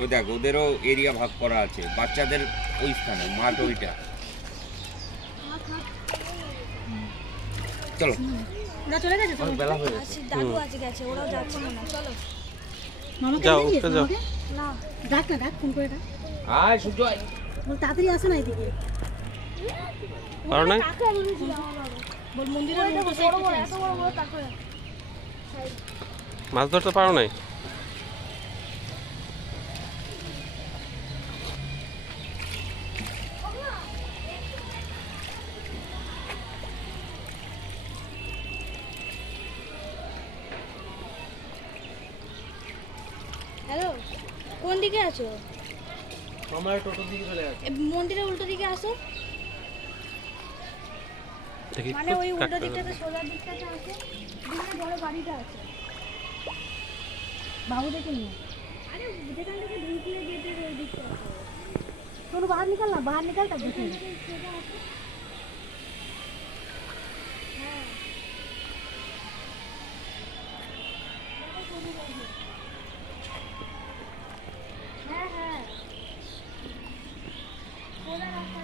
ওই দেখ ওদেরও এরিয়া ভাগ করা আছে, বাচ্চাদের ওই স্থানে মাঠ ওইটা। চলো ওরা চলে গেছে, অনেক বেলা হয়ে গেছে। দাদু আজকে গেছে, ওরাও যাচ্ছে না। চলো মামাকে যাও, নিয়ে গিয়েছে যাও। মামাকে? না, ডাক না, ডাক, ফোন করে ডাক। আয় সুজয়, বল তাড়াতাড়ি আসে না এদিকে। পারো নাই? বল মন্দিরের উল্টো সাইডে বড় এত বড় বড় তাকে মাছ ধরতে পারো নাই? হ্যালো, কোন দিকে আছো? আমার টোটোর দিকে চলে গেছে। মন্দিরের উল্টো দিকে আসো। দেখি মানে একটু ওই উল্টো কাটতে দিকটাতে হবে। সোজা দিকটাতে আছে, দিকে বড় বাড়িটা আছে। बाबू देखे नहीं। আরে যেখান থেকে ঢুকলে গেটের ওই দিকটা আছে। चलो बाहर निकल ना, बाहर निकल तब देखेंगे। হ্যাঁ হ্যাঁ, সোজা রাস্তা